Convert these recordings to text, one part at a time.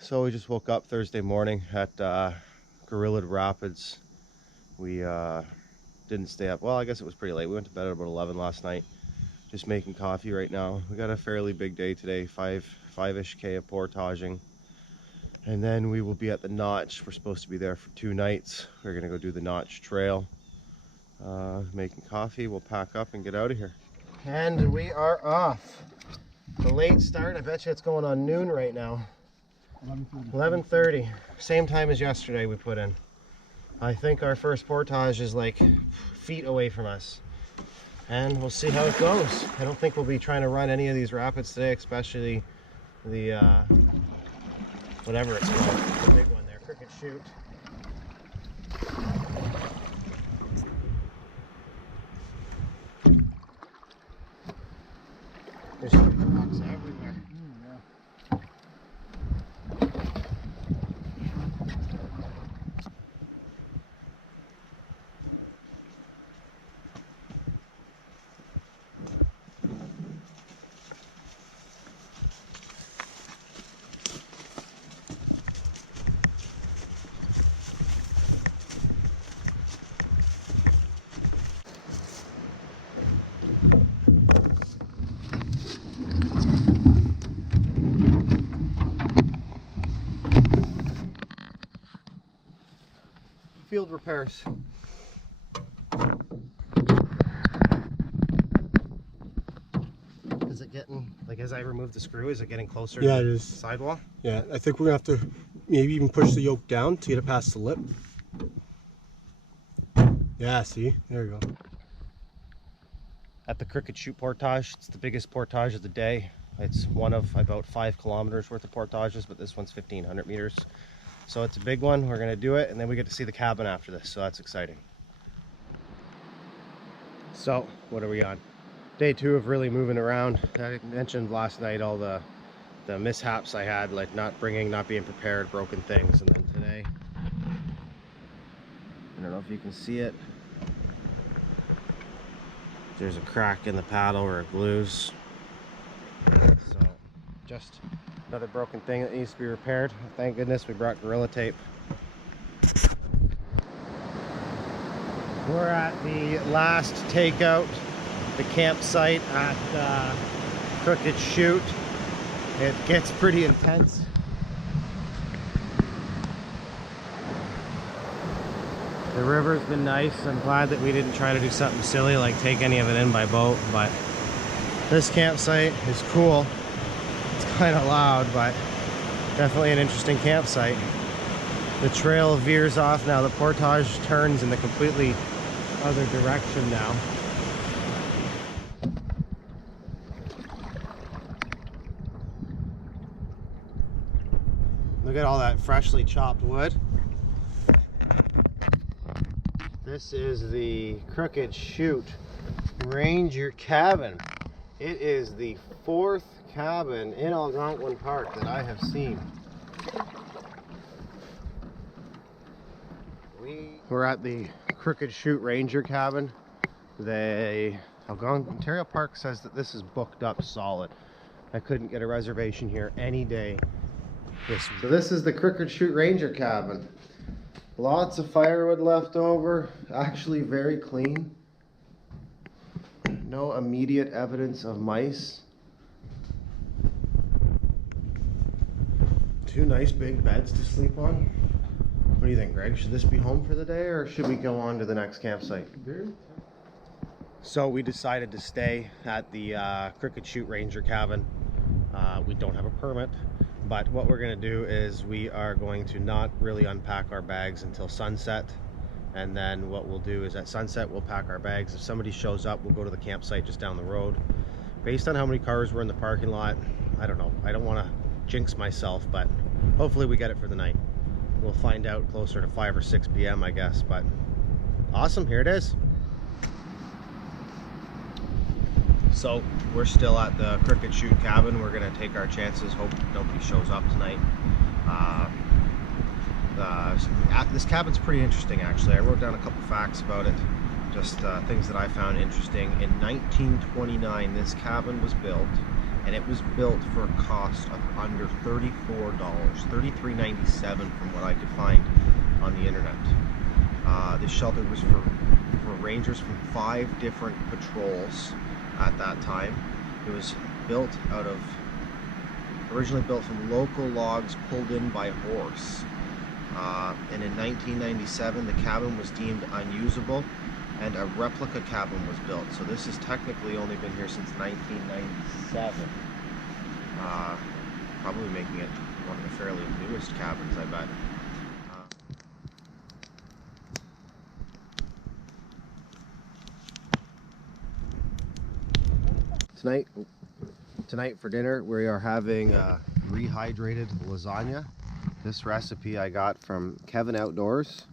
So we just woke up Thursday morning at Rollaway Rapids. We didn't stay up. Well, I guess it was pretty late. We went to bed at about 11 last night. Just making coffee right now. We got a fairly big day today, 5-ish K of portaging. And then we will be at the Natch. We're supposed to be there for 2 nights. We're gonna go do the Natch trail. Making coffee, we'll pack up and get out of here. And we are off. The late start, I bet you it's going on noon right now. 11:30, same time as yesterday we put in. I think our first portage is like feet away from us. And we'll see how it goes. I don't think we'll be trying to run any of these rapids today, especially the, whatever it's called, the big one there, Crooked Chute. There's rocks everywhere. Field repairs. Is it getting, like as I remove the screw, is it getting closer to the sidewall? Yeah, I think we're gonna have to maybe even push the yoke down to get it past the lip. Yeah, see? There you go. At the Crooked Chute portage, it's the biggest portage of the day. It's one of about 5 kilometers worth of portages, but this one's 1,500 meters. So it's a big one. We're gonna do it, and then we get to see the cabin after this, so that's exciting. So, what are we on? Day 2 of really moving around. I mentioned last night all the mishaps I had, like not being prepared, broken things, and then today, I don't know if you can see it. There's a crack in the paddle where it glues. So, just another broken thing that needs to be repaired. Thank goodness we brought Gorilla Tape. We're at the last takeout, the campsite at Crooked Chute. It gets pretty intense. The river's been nice. I'm glad that we didn't try to do something silly like take any of it in by boat, but this campsite is cool. Kind of loud, but definitely an interesting campsite. The trail veers off now. The portage turns in the completely other direction now. Look at all that freshly chopped wood. This is the Crooked Chute Ranger cabin. It is the 4th cabin in Algonquin Park that I have seen. We're at the Crooked Chute Ranger cabin. The Algonquin Ontario Park says that this is booked up solid. I couldn't get a reservation here any day this week. So this is the Crooked Chute Ranger cabin. Lots of firewood left over. Actually very clean. No immediate evidence of mice. 2 nice big beds to sleep on. What do you think, Greg? Should this be home for the day, or should we go on to the next campsite? So we decided to stay at the Crooked Chute Ranger cabin. We don't have a permit, but what we're going to do is we are going to not really unpack our bags until sunset. And then what we'll do is at sunset, we'll pack our bags. If somebody shows up, we'll go to the campsite just down the road. Based on how many cars were in the parking lot, I don't know. I don't want to jinx myself, but hopefully we get it for the night. We'll find out closer to 5 or 6 p.m. I guess, but awesome, here it is. So we're still at the Crooked Chute cabin. We're gonna take our chances, hope nobody shows up tonight. This cabin's pretty interesting, actually. I wrote down a couple facts about it, just things that I found interesting. In 1929, this cabin was built, and it was built for a cost of under $34, $33.97 from what I could find on the internet. This shelter was for rangers from 5 different patrols at that time. It was built originally built from local logs pulled in by horse. And in 1997, the cabin was deemed unusable and a replica cabin was built. So this has technically only been here since 1997. Probably making it one of the fairly newest cabins, I bet. Tonight for dinner we are having rehydrated lasagna. This recipe I got from Kevin Outdoors.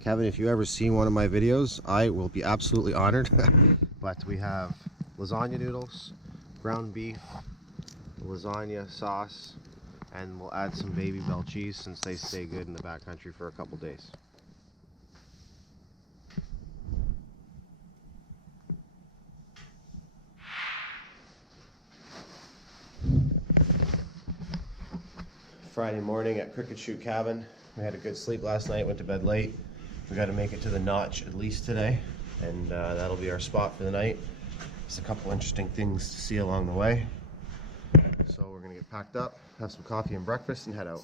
Kevin, if you ever see one of my videos, I will be absolutely honored. But we have lasagna noodles, ground beef, lasagna sauce, and we'll add some baby bell cheese since they stay good in the backcountry for a couple days. Friday morning at Chute cabin. We had a good sleep last night, went to bed late. We got to make it to the Natch at least today, and that'll be our spot for the night. There's a couple interesting things to see along the way. So we're gonna get packed up, have some coffee and breakfast, and head out.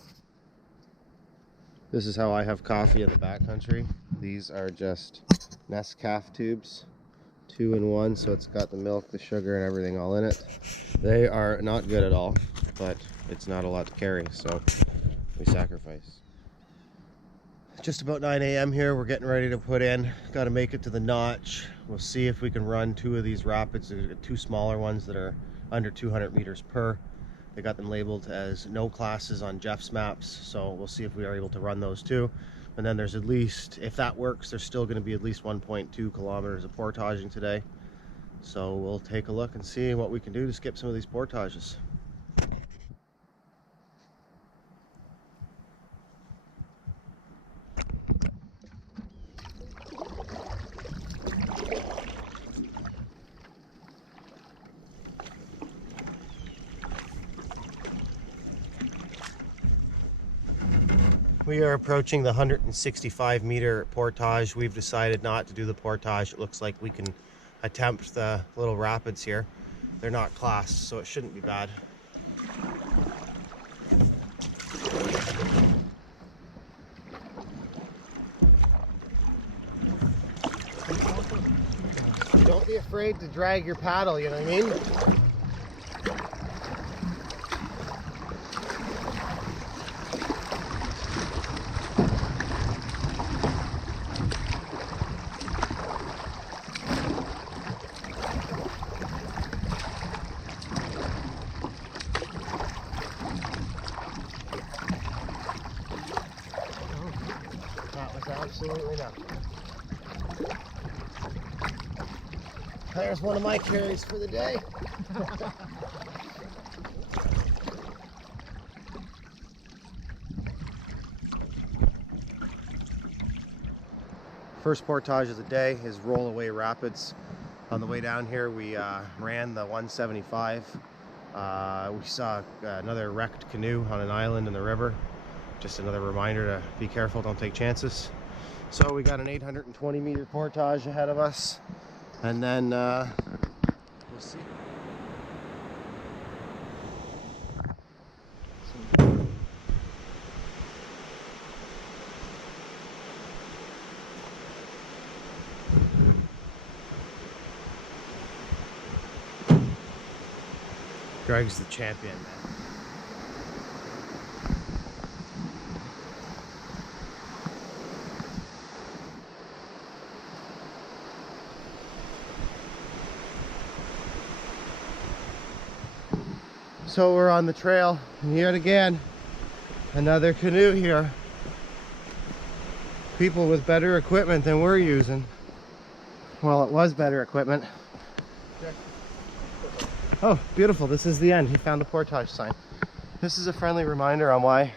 This is how I have coffee in the backcountry. These are just Nescafe tubes, 2-in-1, so it's got the milk, the sugar, and everything all in it. They are not good at all, but it's not a lot to carry, so we sacrifice. Just about 9 a.m. here. We're getting ready to put in. Got to make it to the Natch. We'll see if we can run 2 of these rapids. There's 2 smaller ones that are under 200 meters per. They got them labeled as no classes on Jeff's maps, so we'll see if we are able to run those 2. And then there's at least, if that works, there's still going to be at least 1.2 kilometers of portaging today. So we'll take a look and see what we can do to skip some of these portages. We are approaching the 165 meter portage. We've decided not to do the portage. It looks like we can attempt the little rapids here. They're not classed, so it shouldn't be bad. Don't be afraid to drag your paddle, you know what I mean? Absolutely not. There's one of my carries for the day. First portage of the day is Rollaway Rapids. On the way down here we ran the 175. We saw another wrecked canoe on an island in the river. Just another reminder to be careful, don't take chances. So we got an 820 meter portage ahead of us, and then we'll see. Greg's the champion, man. So we're on the trail, and yet again, another canoe here. People with better equipment than we're using. Well, it was better equipment. Oh, beautiful. This is the end. He found the portage sign. This is a friendly reminder on why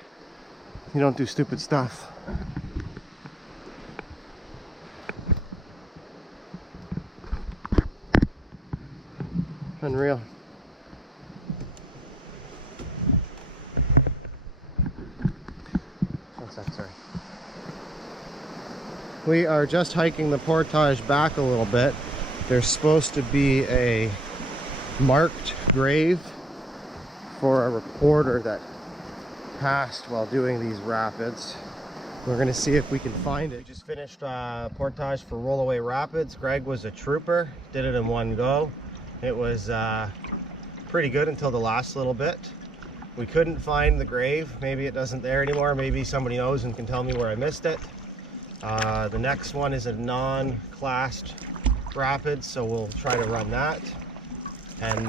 you don't do stupid stuff. Unreal. sec, sorry. We are just hiking the portage back a little bit. There's supposed to be a marked grave for a reporter that passed while doing these rapids. We're gonna see if we can find it. We just finished portage for Rollaway Rapids. Greg was a trooper, did it in one go. It was pretty good until the last little bit. We couldn't find the grave. Maybe it doesn't there anymore. Maybe somebody knows and can tell me where I missed it. The next one is a non-classed rapids, so we'll try to run that. And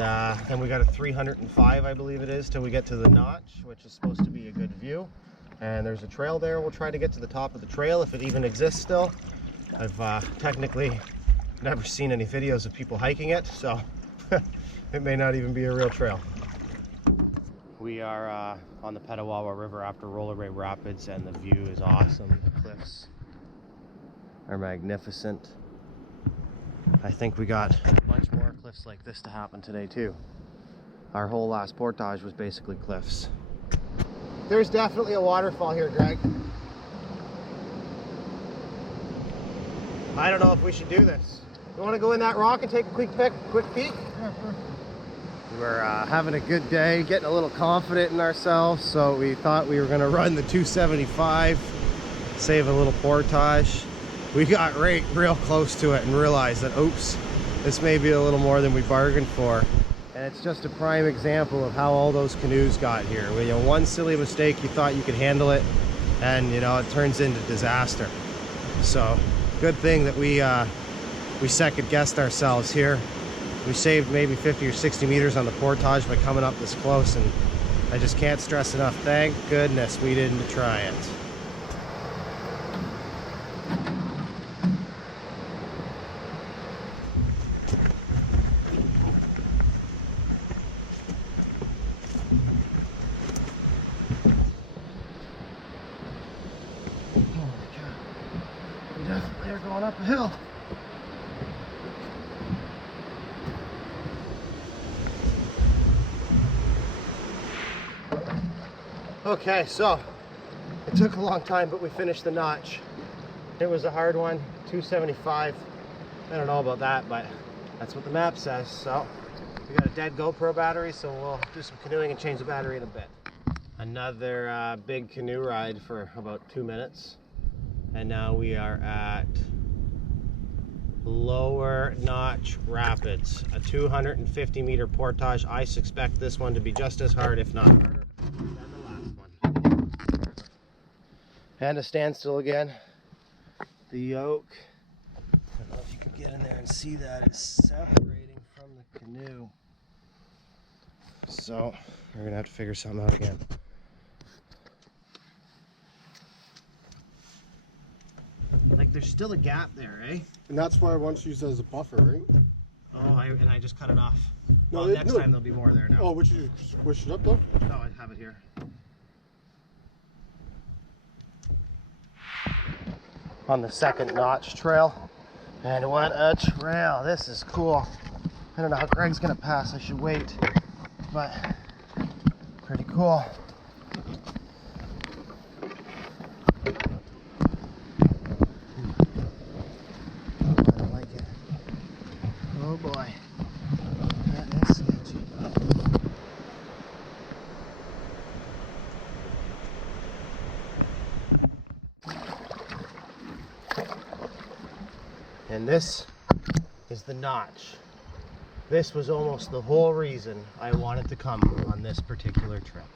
then we got a 305, I believe it is, till we get to the Natch, which is supposed to be a good view. And there's a trail there. We'll try to get to the top of the trail if it even exists still. I've technically never seen any videos of people hiking it, so it may not even be a real trail. We are on the Petawawa River after Rollaway Rapids, and the view is awesome. The cliffs are magnificent. I think we got a bunch more cliffs like this to happen today too. Our whole last portage was basically cliffs. There's definitely a waterfall here, Greg. I don't know if we should do this. You want to go in that rock and take a quick peek? We're having a good day, getting a little confident in ourselves, so we thought we were going to run the 275, save a little portage. We got real close to it and realized that, oops, this may be a little more than we bargained for. And it's just a prime example of how all those canoes got here. When, you know, one silly mistake, you thought you could handle it, and you know, it turns into disaster. So good thing that we second guessed ourselves here. We saved maybe 50 or 60 meters on the portage by coming up this close, and I just can't stress enough, thank goodness we didn't try it. We definitely are going up a hill. Okay, so it took a long time, but we finished the Natch. It was a hard one, 275. I don't know about that, but that's what the map says. So we got a dead GoPro battery, so we'll do some canoeing and change the battery in a bit. Another big canoe ride for about 2 minutes. And now we are at Lower Natch Rapids, a 250 meter portage. I suspect this one to be just as hard, if not harder, than the last one. And a standstill again. The yoke, I don't know if you can get in there and see that, it's separating from the canoe. So we're gonna have to figure something out again. Like, there's still a gap there, eh? And that's why I once used as a buffer, right? Oh, and I just cut it off. No, Well, next time there'll be more there now. Oh, would you squish it up though? No, I have it here. On the second Natch trail. And what a trail. This is cool. I don't know how Greg's gonna pass. I should wait. But pretty cool. I don't like it. Oh boy. That is sketchy. And this is the Natch. This was almost the whole reason I wanted to come on this particular trip.